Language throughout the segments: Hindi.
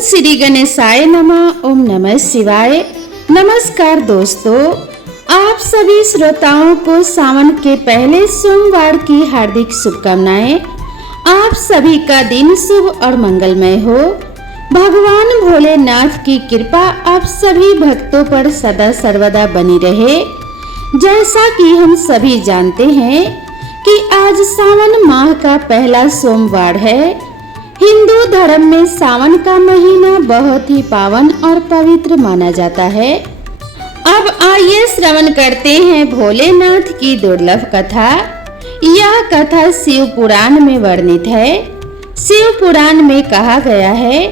श्री गणेशाय नमः। ओम नमः शिवाय। नमस्कार दोस्तों, आप सभी श्रोताओं को सावन के पहले सोमवार की हार्दिक शुभकामनाएं। आप सभी का दिन शुभ और मंगलमय हो। भगवान भोलेनाथ की कृपा आप सभी भक्तों पर सदा सर्वदा बनी रहे। जैसा कि हम सभी जानते हैं कि आज सावन माह का पहला सोमवार है। हिंदू धर्म में सावन का महीना बहुत ही पावन और पवित्र माना जाता है। अब आइए श्रवण करते हैं भोलेनाथ की दुर्लभ कथा। यह कथा शिव पुराण में वर्णित है। शिव पुराण में कहा गया है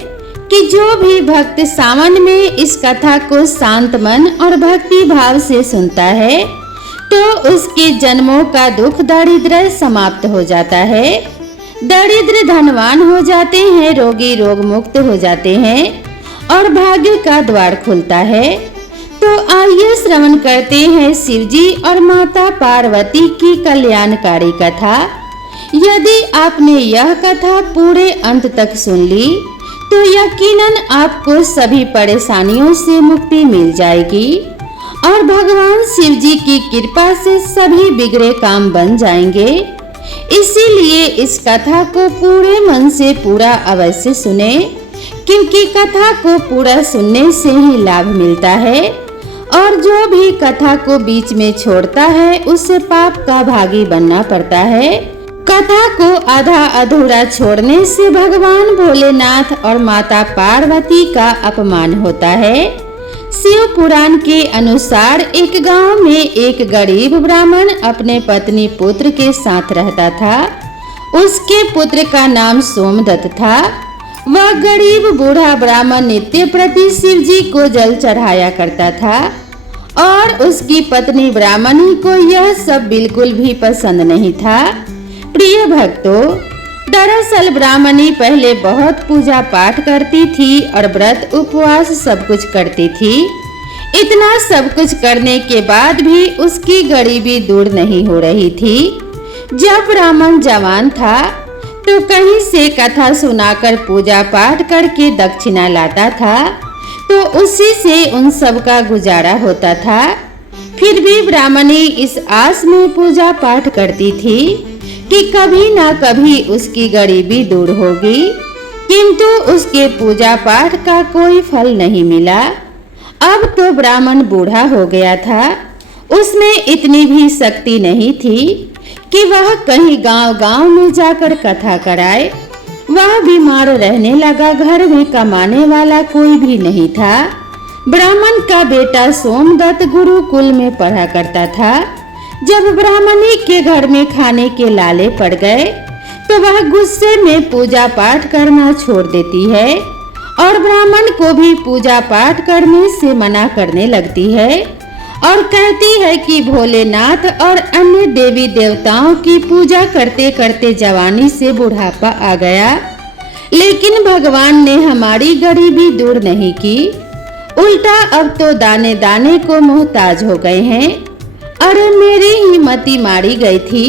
कि जो भी भक्त सावन में इस कथा को शांत मन और भक्ति भाव से सुनता है तो उसके जन्मों का दुख दारिद्र्य समाप्त हो जाता है। दरिद्र धनवान हो जाते हैं, रोगी रोग मुक्त हो जाते हैं और भाग्य का द्वार खुलता है। तो आइए श्रवण करते हैं शिवजी और माता पार्वती की कल्याणकारी कथा। यदि आपने यह कथा पूरे अंत तक सुन ली तो यकीनन आपको सभी परेशानियों से मुक्ति मिल जाएगी और भगवान शिवजी की कृपा से सभी बिगड़े काम बन जाएंगे। इसीलिए इस कथा को पूरे मन से पूरा अवश्य सुने, क्योंकि कथा को पूरा सुनने से ही लाभ मिलता है और जो भी कथा को बीच में छोड़ता है उसे पाप का भागी बनना पड़ता है। कथा को आधा अधूरा छोड़ने से भगवान भोलेनाथ और माता पार्वती का अपमान होता है। शिव पुराण के अनुसार एक गांव में एक गरीब ब्राह्मण अपने पत्नी पुत्र के साथ रहता था। उसके पुत्र का नाम सोमदत्त था। वह गरीब बूढ़ा ब्राह्मण नित्य प्रति शिव जी को जल चढ़ाया करता था और उसकी पत्नी ब्राह्मणी को यह सब बिल्कुल भी पसंद नहीं था। प्रिय भक्तों, दरअसल ब्राह्मणी पहले बहुत पूजा पाठ करती थी और व्रत उपवास सब कुछ करती थी। इतना सब कुछ करने के बाद भी उसकी गरीबी दूर नहीं हो रही थी। जब ब्राह्मण जवान था तो कहीं से कथा सुनाकर पूजा पाठ करके दक्षिणा लाता था, तो उसी से उन सब का गुजारा होता था। फिर भी ब्राह्मणी इस आस में पूजा पाठ करती थी कि कभी ना कभी उसकी गरीबी दूर होगी, किंतु उसके पूजा पाठ का कोई फल नहीं मिला। अब तो ब्राह्मण बूढ़ा हो गया था। उसमें इतनी भी शक्ति नहीं थी कि वह कहीं गांव-गांव में जाकर कथा कराए। वह बीमार रहने लगा। घर में कमाने वाला कोई भी नहीं था। ब्राह्मण का बेटा सोमदत्त गुरुकुल में पढ़ा करता था। जब ब्राह्मणी के घर में खाने के लाले पड़ गए तो वह गुस्से में पूजा पाठ करना छोड़ देती है और ब्राह्मण को भी पूजा पाठ करने से मना करने लगती है और कहती है कि भोलेनाथ और अन्य देवी देवताओं की पूजा करते करते जवानी से बुढ़ापा आ गया, लेकिन भगवान ने हमारी गरीबी दूर नहीं की। उल्टा अब तो दाने दाने को मोहताज हो गए हैं। अरे मेरी ही मति मारी गई थी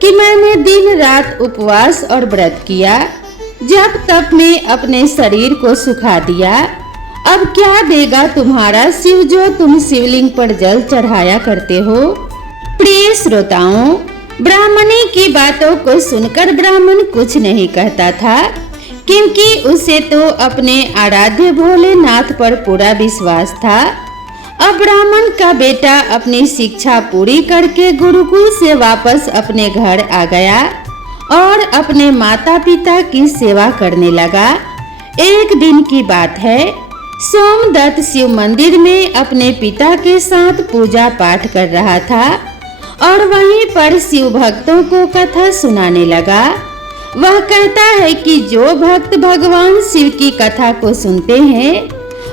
कि मैंने दिन रात उपवास और व्रत किया, जब तक मैं अपने शरीर को सुखा दिया। अब क्या देगा तुम्हारा शिव जो तुम शिवलिंग पर जल चढ़ाया करते हो। प्रिय श्रोताओं, ब्राह्मणी की बातों को सुनकर ब्राह्मण कुछ नहीं कहता था, क्योंकि उसे तो अपने आराध्य भोलेनाथ पर पूरा विश्वास था। अब ब्राह्मण का बेटा अपनी शिक्षा पूरी करके गुरुकुल से वापस अपने घर आ गया और अपने माता पिता की सेवा करने लगा। एक दिन की बात है, सोमदत्त शिव मंदिर में अपने पिता के साथ पूजा पाठ कर रहा था और वहीं पर शिव भक्तों को कथा सुनाने लगा। वह कहता है कि जो भक्त भगवान शिव की कथा को सुनते हैं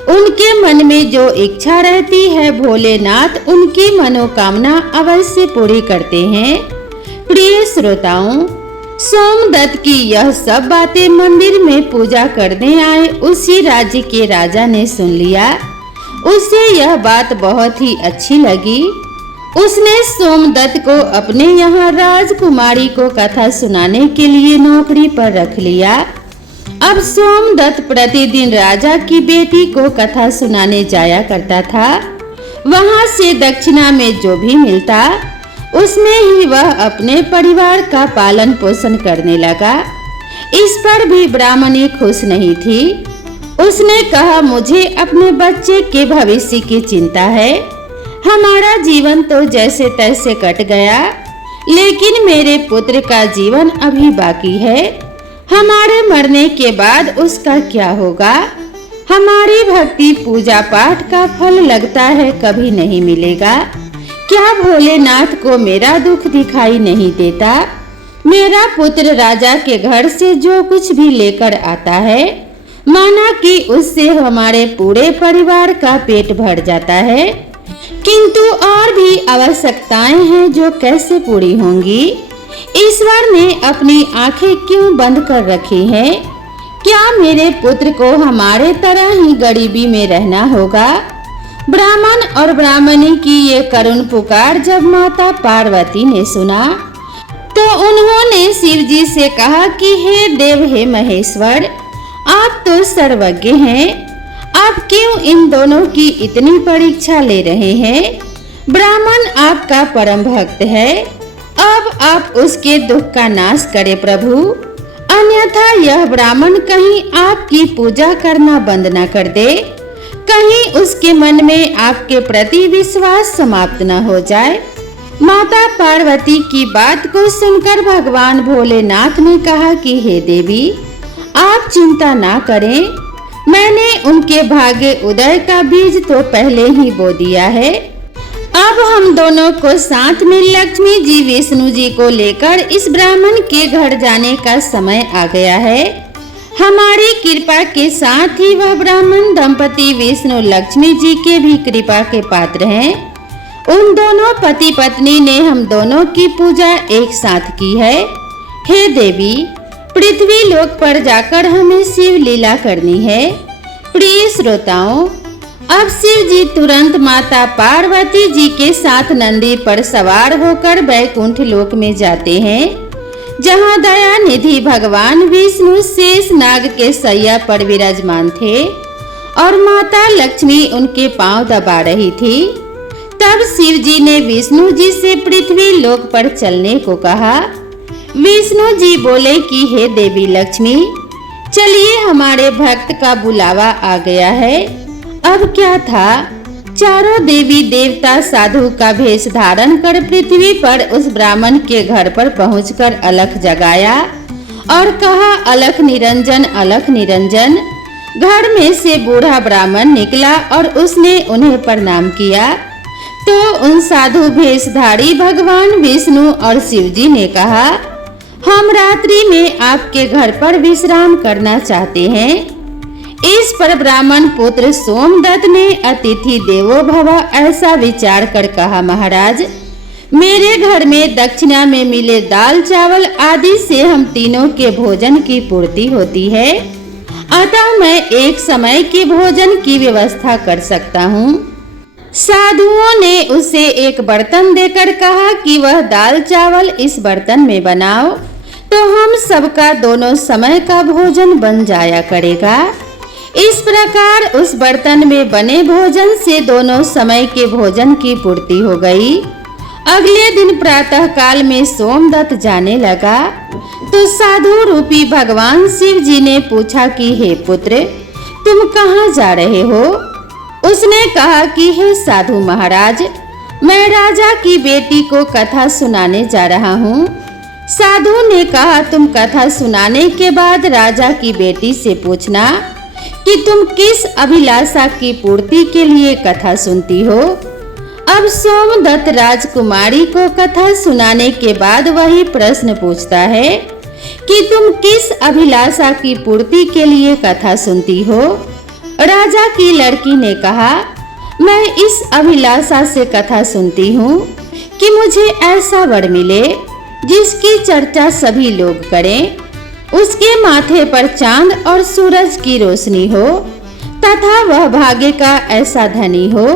उनके मन में जो इच्छा रहती है भोलेनाथ उनकी मनोकामना अवश्य पूरी करते हैं। प्रिय श्रोताओं, सोमदत्त की यह सब बातें मंदिर में पूजा करने आए उसी राज्य के राजा ने सुन लिया। उसे यह बात बहुत ही अच्छी लगी। उसने सोमदत्त को अपने यहाँ राजकुमारी को कथा सुनाने के लिए नौकरी पर रख लिया। अब सोमदत्त प्रतिदिन राजा की बेटी को कथा सुनाने जाया करता था। वहां से दक्षिणा में जो भी मिलता उसमें ही वह अपने परिवार का पालन पोषण करने लगा। इस पर भी ब्राह्मणी खुश नहीं थी। उसने कहा, मुझे अपने बच्चे के भविष्य की चिंता है। हमारा जीवन तो जैसे तैसे कट गया, लेकिन मेरे पुत्र का जीवन अभी बाकी है। हमारे मरने के बाद उसका क्या होगा? हमारी भक्ति पूजा पाठ का फल लगता है कभी नहीं मिलेगा। क्या भोलेनाथ को मेरा दुख दिखाई नहीं देता? मेरा पुत्र राजा के घर से जो कुछ भी लेकर आता है, माना कि उससे हमारे पूरे परिवार का पेट भर जाता है, किंतु और भी आवश्यकताएं हैं जो कैसे पूरी होंगी? ईश्वर ने अपनी आंखें क्यों बंद कर रखी हैं? क्या मेरे पुत्र को हमारे तरह ही गरीबी में रहना होगा? ब्राह्मण और ब्राह्मणी की ये करुण पुकार जब माता पार्वती ने सुना तो उन्होंने शिव जी से कहा कि हे देव, हे महेश्वर, आप तो सर्वज्ञ हैं। आप क्यों इन दोनों की इतनी परीक्षा ले रहे हैं? ब्राह्मण आपका परम भक्त है, अब आप उसके दुख का नाश करें प्रभु, अन्यथा यह ब्राह्मण कहीं आपकी पूजा करना बंद न कर दे, कहीं उसके मन में आपके प्रति विश्वास समाप्त न हो जाए। माता पार्वती की बात को सुनकर भगवान भोलेनाथ ने कहा कि हे देवी, आप चिंता ना करें, मैंने उनके भाग्य उदय का बीज तो पहले ही बो दिया है। अब हम दोनों को साथ में लक्ष्मी जी विष्णु जी को लेकर इस ब्राह्मण के घर जाने का समय आ गया है। हमारी कृपा के साथ ही वह ब्राह्मण दंपति विष्णु लक्ष्मी जी के भी कृपा के पात्र हैं। उन दोनों पति पत्नी ने हम दोनों की पूजा एक साथ की है। हे देवी, पृथ्वी लोक पर जाकर हमें शिव लीला करनी है। प्रिय श्रोताओं, अब शिव जी तुरंत माता पार्वती जी के साथ नंदी पर सवार होकर बैकुंठ लोक में जाते हैं, जहां दया निधि भगवान विष्णु शेष नाग के सैया पर विराजमान थे और माता लक्ष्मी उनके पांव दबा रही थी। तब शिव जी ने विष्णु जी से पृथ्वी लोक पर चलने को कहा। विष्णु जी बोले कि हे देवी लक्ष्मी, चलिए, हमारे भक्त का बुलावा आ गया है। अब क्या था, चारों देवी देवता साधु का भेष धारण कर पृथ्वी पर उस ब्राह्मण के घर पर पहुंचकर अलख जगाया और कहा, अलख निरंजन, अलख निरंजन। घर में से बूढ़ा ब्राह्मण निकला और उसने उन्हें प्रणाम किया तो उन साधु भेषधारी भगवान विष्णु और शिव जी ने कहा, हम रात्रि में आपके घर पर विश्राम करना चाहते हैं। इस पर ब्राह्मण पुत्र सोमदत्त ने अतिथि देवो भव ऐसा विचार कर कहा, महाराज, मेरे घर में दक्षिणा में मिले दाल चावल आदि से हम तीनों के भोजन की पूर्ति होती है, अतः मैं एक समय के भोजन की व्यवस्था कर सकता हूँ। साधुओं ने उसे एक बर्तन देकर कहा कि वह दाल चावल इस बर्तन में बनाओ तो हम सबका दोनों समय का भोजन बन जाया करेगा। इस प्रकार उस बर्तन में बने भोजन से दोनों समय के भोजन की पूर्ति हो गई। अगले दिन प्रातः काल में सोमदत्त जाने लगा तो साधु रूपी भगवान शिव जी ने पूछा कि हे पुत्र, तुम कहाँ जा रहे हो? उसने कहा कि हे साधु महाराज, मैं राजा की बेटी को कथा सुनाने जा रहा हूँ। साधु ने कहा, तुम कथा सुनाने के बाद राजा की बेटी से पूछना कि तुम किस अभिलाषा की पूर्ति के लिए कथा सुनती हो। अब सोमदत्त राजकुमारी को कथा सुनाने के बाद वही प्रश्न पूछता है कि तुम किस अभिलाषा की पूर्ति के लिए कथा सुनती हो। राजा की लड़की ने कहा, मैं इस अभिलाषा से कथा सुनती हूँ कि मुझे ऐसा वर मिले जिसकी चर्चा सभी लोग करें, उसके माथे पर चांद और सूरज की रोशनी हो तथा वह भाग्य का ऐसा धनी हो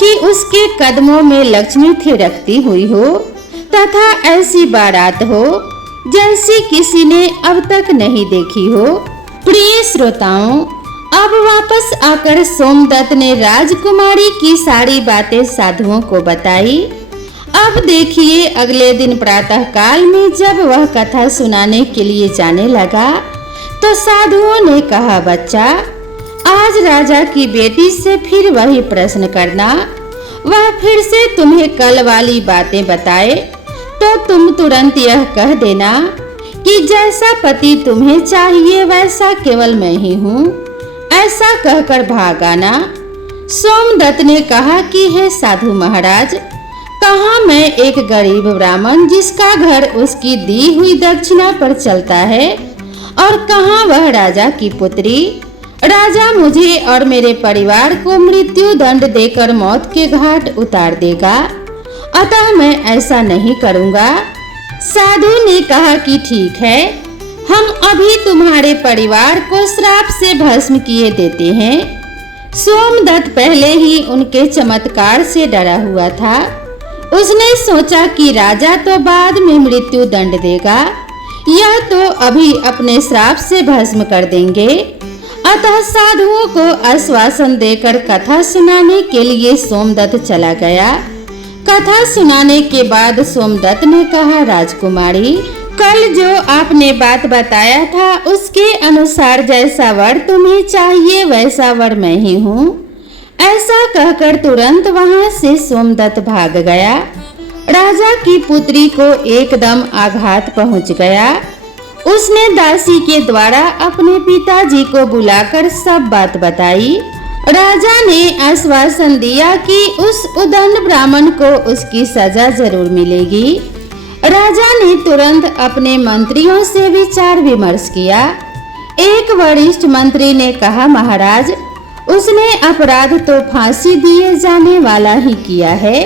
कि उसके कदमों में लक्ष्मी थिरकती हुई हो तथा ऐसी बारात हो जैसी किसी ने अब तक नहीं देखी हो। प्रिय श्रोताओं, अब वापस आकर सोमदत्त ने राजकुमारी की सारी बातें साधुओं को बताई। अब देखिए, अगले दिन प्रातः काल में जब वह कथा सुनाने के लिए जाने लगा तो साधुओं ने कहा, बच्चा, आज राजा की बेटी से फिर वही प्रश्न करना। वह फिर से तुम्हें कल वाली बातें बताए तो तुम तुरंत यह कह देना कि जैसा पति तुम्हें चाहिए वैसा केवल मैं ही हूँ। ऐसा कहकर भाग आना। सोमदत्त ने कहा कि हे साधु महाराज, कहाँ मैं एक गरीब ब्राह्मण जिसका घर उसकी दी हुई दक्षिणा पर चलता है, और कहाँ वह राजा की पुत्री। राजा मुझे और मेरे परिवार को मृत्यु दंड देकर मौत के घाट उतार देगा, अतः मैं ऐसा नहीं करूँगा। साधु ने कहा कि ठीक है, हम अभी तुम्हारे परिवार को श्राप से भस्म किए देते हैं। सोमदत्त पहले ही उनके चमत्कार से डरा हुआ था। उसने सोचा कि राजा तो बाद में मृत्यु दंड देगा, यह तो अभी अपने श्राप से भस्म कर देंगे। अतः साधुओं को आश्वासन देकर कथा सुनाने के लिए सोमदत्त चला गया। कथा सुनाने के बाद सोमदत्त ने कहा, राजकुमारी, कल जो आपने बात बताया था उसके अनुसार जैसा वर तुम्हें चाहिए वैसा वर मैं ही हूँ। ऐसा कहकर तुरंत वहां से सोमदत्त भाग गया। राजा की पुत्री को एकदम आघात पहुंच गया। उसने दासी के द्वारा अपने पिताजी को बुलाकर सब बात बताई। राजा ने आश्वासन दिया कि उस उदंड ब्राह्मण को उसकी सजा जरूर मिलेगी। राजा ने तुरंत अपने मंत्रियों से विचार विमर्श किया। एक वरिष्ठ मंत्री ने कहा, महाराज, उसने अपराध तो फांसी दिए जाने वाला ही किया है,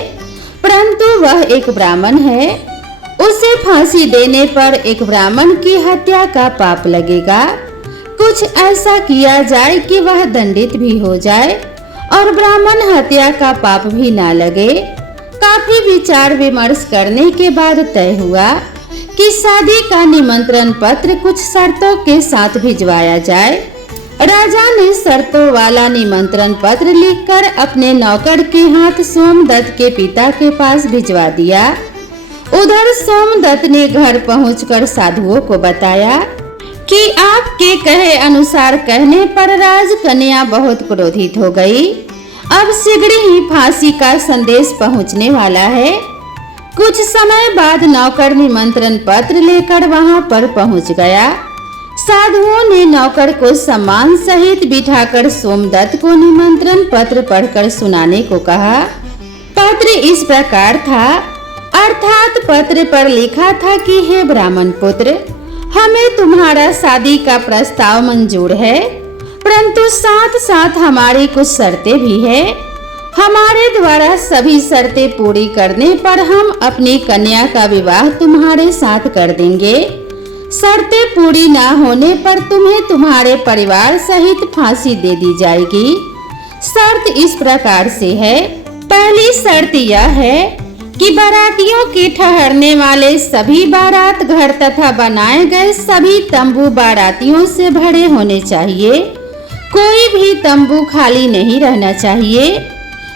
परंतु वह एक ब्राह्मण है। उसे फांसी देने पर एक ब्राह्मण की हत्या का पाप लगेगा। कुछ ऐसा किया जाए कि वह दंडित भी हो जाए और ब्राह्मण हत्या का पाप भी ना लगे। काफी विचार विमर्श करने के बाद तय हुआ कि शादी का निमंत्रण पत्र कुछ शर्तों के साथ भिजवाया जाए। राजा ने शर्तों वाला निमंत्रण पत्र लिखकर अपने नौकर के हाथ सोमदत्त के पिता के पास भिजवा दिया। उधर सोमदत्त ने घर पहुंचकर साधुओं को बताया कि आपके कहे अनुसार कहने पर राजकन्या बहुत क्रोधित हो गई। अब शीघ्र ही फांसी का संदेश पहुंचने वाला है। कुछ समय बाद नौकर निमंत्रण पत्र लेकर वहां पर पहुंच गया। साधुओं ने नौकर को सम्मान सहित बिठाकर सोमदत्त को निमंत्रण पत्र पढ़कर सुनाने को कहा। पत्र इस प्रकार था, अर्थात पत्र पर लिखा था कि हे ब्राह्मण पुत्र, हमें तुम्हारा शादी का प्रस्ताव मंजूर है, परंतु साथ साथ हमारी कुछ शर्तें भी है। हमारे द्वारा सभी शर्तें पूरी करने पर हम अपनी कन्या का विवाह तुम्हारे साथ कर देंगे। शर्तें पूरी ना होने पर तुम्हें तुम्हारे परिवार सहित फांसी दे दी जाएगी। शर्त इस प्रकार से है। पहली शर्त यह है कि बारातियों के ठहरने वाले सभी बारात घर तथा बनाए गए सभी तंबू बारातियों से भरे होने चाहिए। कोई भी तंबू खाली नहीं रहना चाहिए।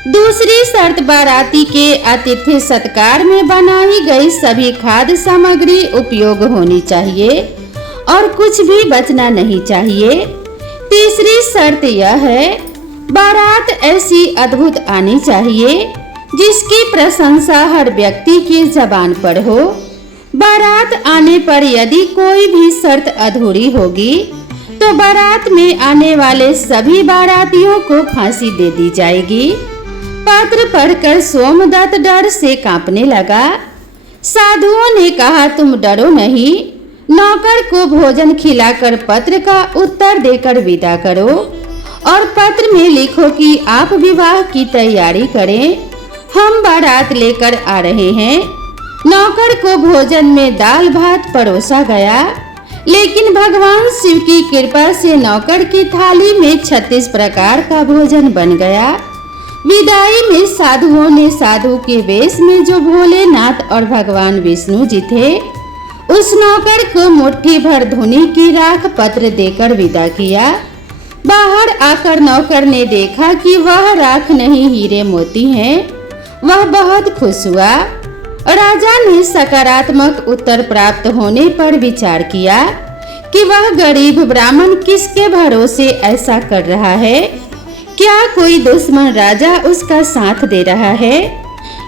दूसरी शर्त, बाराती के आतिथ्य सत्कार में बनाई गई सभी खाद्य सामग्री उपयोग होनी चाहिए और कुछ भी बचना नहीं चाहिए। तीसरी शर्त यह है, बारात ऐसी अद्भुत आनी चाहिए जिसकी प्रशंसा हर व्यक्ति की जबान पर हो। बारात आने पर यदि कोई भी शर्त अधूरी होगी तो बारात में आने वाले सभी बारातियों को फांसी दे दी जाएगी। पत्र पढ़कर सोमदत्त डर से कांपने लगा। साधुओं ने कहा, तुम डरो नहीं, नौकर को भोजन खिलाकर पत्र का उत्तर देकर विदा करो और पत्र में लिखो कि आप विवाह की तैयारी करें, हम बारात लेकर आ रहे हैं। नौकर को भोजन में दाल भात परोसा गया, लेकिन भगवान शिव की कृपा से नौकर की थाली में 36 प्रकार का भोजन बन गया। विदाई में साधुओं ने साधु के वेश में जो भोलेनाथ और भगवान विष्णु जी थे उस नौकर को मुट्ठी भर धुनी की राख पत्र देकर विदा किया। बाहर आकर नौकर ने देखा कि वह राख नहीं हीरे मोती हैं। वह बहुत खुश हुआ। राजा ने सकारात्मक उत्तर प्राप्त होने पर विचार किया कि वह गरीब ब्राह्मण किसके भरोसे ऐसा कर रहा है। क्या कोई दुश्मन राजा उसका साथ दे रहा है?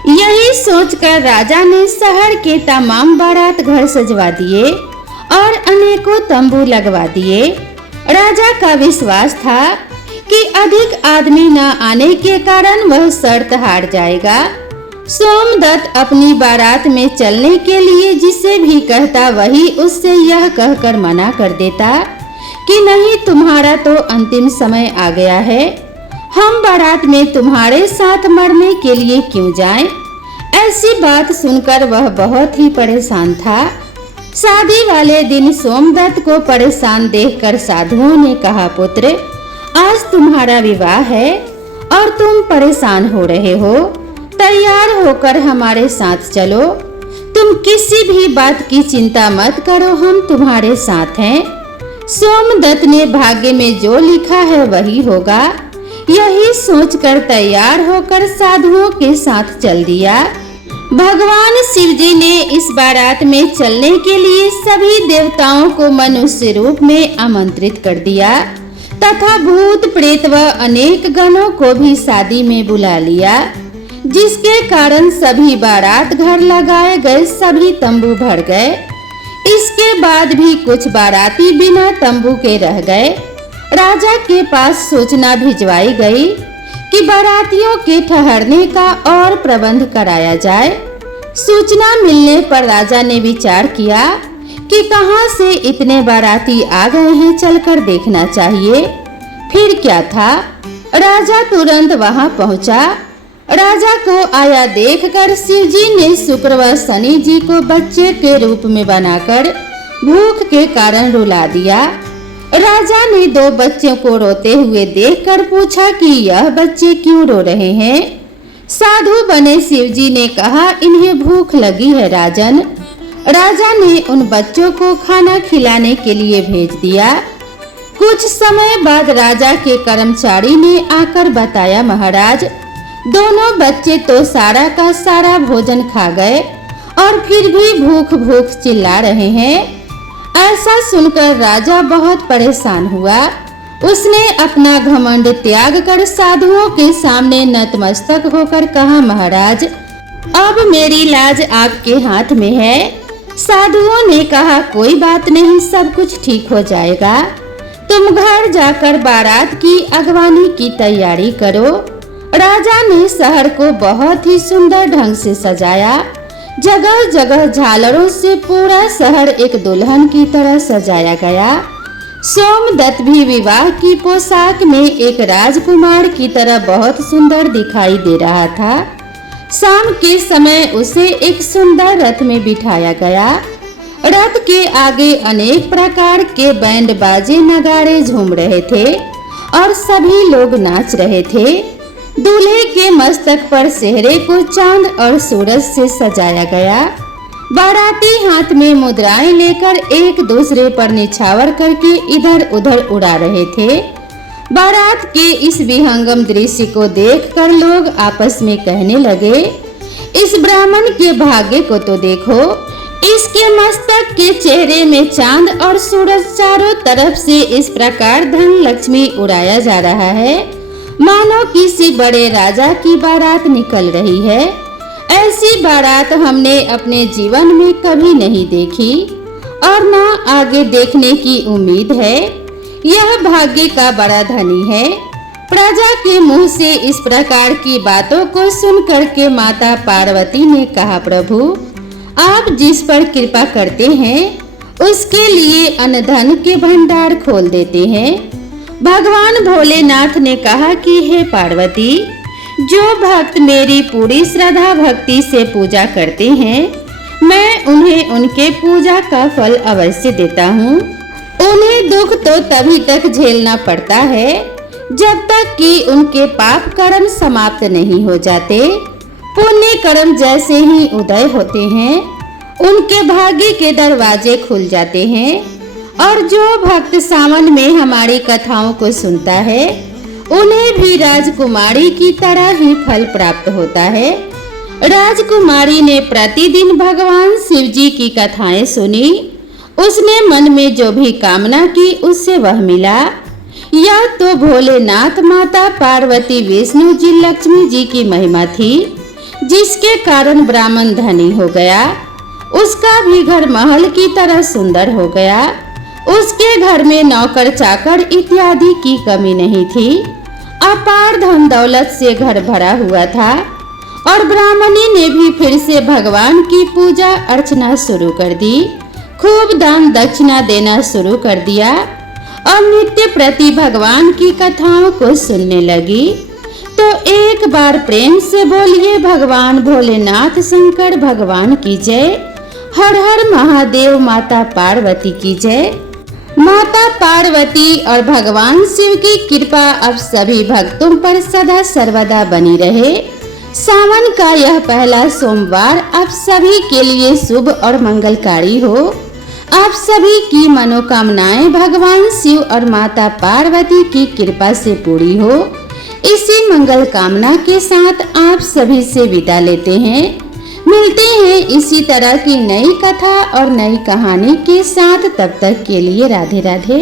यही सोचकर राजा ने शहर के तमाम बारात घर सजवा दिए और अनेकों तंबू लगवा दिए। राजा का विश्वास था कि अधिक आदमी न आने के कारण वह शर्त हार जाएगा। सोमदत्त अपनी बारात में चलने के लिए जिसे भी कहता वही उससे यह कहकर मना कर देता कि नहीं, तुम्हारा तो अंतिम समय आ गया है, हम बारात में तुम्हारे साथ मरने के लिए क्यों जाएं? ऐसी बात सुनकर वह बहुत ही परेशान था। शादी वाले दिन सोमदत्त को परेशान देखकर साधुओं ने कहा, पुत्र, आज तुम्हारा विवाह है और तुम परेशान हो रहे हो, तैयार होकर हमारे साथ चलो। तुम किसी भी बात की चिंता मत करो, हम तुम्हारे साथ हैं। सोमदत्त ने भाग्य में जो लिखा है वही होगा, यही सोचकर तैयार होकर साधुओं के साथ चल दिया। भगवान शिव जी ने इस बारात में चलने के लिए सभी देवताओं को मनुष्य रूप में आमंत्रित कर दिया तथा भूत प्रेत व अनेक गणों को भी शादी में बुला लिया, जिसके कारण सभी बारात घर लगाए गए सभी तंबू भर गए। इसके बाद भी कुछ बाराती बिना तंबू के रह गए। राजा के पास सूचना भिजवाई गई कि बारातियों के ठहरने का और प्रबंध कराया जाए। सूचना मिलने पर राजा ने विचार किया कि कहां से इतने बाराती आ गए हैं, चलकर देखना चाहिए। फिर क्या था, राजा तुरंत वहां पहुंचा। राजा को आया देखकर शिव जी ने शुक्र व शनि जी को बच्चे के रूप में बनाकर भूख के कारण रुला दिया। राजा ने दो बच्चों को रोते हुए देखकर पूछा कि यह बच्चे क्यों रो रहे हैं। साधु बने शिव जी ने कहा, इन्हें भूख लगी है राजन। राजा ने उन बच्चों को खाना खिलाने के लिए भेज दिया। कुछ समय बाद राजा के कर्मचारी ने आकर बताया, महाराज, दोनों बच्चे तो सारा का सारा भोजन खा गए और फिर भी भूख भूख चिल्ला रहे हैं। ऐसा सुनकर राजा बहुत परेशान हुआ। उसने अपना घमंड त्याग कर साधुओं के सामने नतमस्तक होकर कहा, महाराज, अब मेरी लाज आपके हाथ में है। साधुओं ने कहा, कोई बात नहीं, सब कुछ ठीक हो जाएगा। तुम घर जाकर बारात की अगवानी की तैयारी करो। राजा ने शहर को बहुत ही सुंदर ढंग से सजाया। जगह जगह झालरों से पूरा शहर एक दुल्हन की तरह सजाया गया। सोमदत्त भी विवाह की पोशाक में एक राजकुमार की तरह बहुत सुंदर दिखाई दे रहा था। शाम के समय उसे एक सुंदर रथ में बिठाया गया। रथ के आगे अनेक प्रकार के बैंड बाजे नगाड़े झूम रहे थे और सभी लोग नाच रहे थे। दूल्हे के मस्तक पर सेहरे को चांद और सूरज से सजाया गया। बाराती हाथ में मुद्राएं लेकर एक दूसरे पर निछावर करके इधर उधर उड़ा रहे थे। बारात के इस विहंगम दृश्य को देखकर लोग आपस में कहने लगे, इस ब्राह्मण के भाग्य को तो देखो, इसके मस्तक के चेहरे में चांद और सूरज, चारों तरफ से इस प्रकार धन लक्ष्मी उड़ाया जा रहा है, मानो किसी बड़े राजा की बारात निकल रही है। ऐसी बारात हमने अपने जीवन में कभी नहीं देखी और ना आगे देखने की उम्मीद है। यह भाग्य का बड़ा धनी है। प्रजा के मुंह से इस प्रकार की बातों को सुनकर के माता पार्वती ने कहा, प्रभु, आप जिस पर कृपा करते हैं उसके लिए अन्न धन के भंडार खोल देते हैं। भगवान भोलेनाथ ने कहा कि हे पार्वती, जो भक्त मेरी पूरी श्रद्धा भक्ति से पूजा करते हैं, मैं उन्हें उनके पूजा का फल अवश्य देता हूँ। उन्हें दुख तो तभी तक झेलना पड़ता है जब तक कि उनके पाप कर्म समाप्त नहीं हो जाते। पुण्य कर्म जैसे ही उदय होते हैं उनके भाग्य के दरवाजे खुल जाते हैं और जो भक्त सावन में हमारी कथाओं को सुनता है उन्हें भी राजकुमारी की तरह ही फल प्राप्त होता है। राजकुमारी ने प्रतिदिन भगवान शिव जी की कथाएं सुनी। उसने मन में जो भी कामना की उससे वह मिला। यह तो भोलेनाथ, माता पार्वती, विष्णु जी, लक्ष्मी जी की महिमा थी, जिसके कारण ब्राह्मण धनी हो गया। उसका भी घर महल की तरह सुंदर हो गया। उसके घर में नौकर चाकर इत्यादि की कमी नहीं थी। अपार धन दौलत से घर भरा हुआ था और ब्राह्मणी ने भी फिर से भगवान की पूजा अर्चना शुरू कर दी। खूब दान दक्षिणा देना शुरू कर दिया और नित्य प्रति भगवान की कथाओं को सुनने लगी। तो एक बार प्रेम से बोलिए, भगवान भोलेनाथ शंकर भगवान की जय। हर हर महादेव, माता पार्वती की जय। माता पार्वती और भगवान शिव की कृपा अब सभी भक्तों पर सदा सर्वदा बनी रहे। सावन का यह पहला सोमवार आप सभी के लिए शुभ और मंगलकारी हो। आप सभी की मनोकामनाएं भगवान शिव और माता पार्वती की कृपा से पूरी हो। इसी मंगल कामना के साथ आप सभी से विदा लेते हैं। मिलते हैं इसी तरह की नई कथा और नई कहानी के साथ। तब तक के लिए राधे राधे।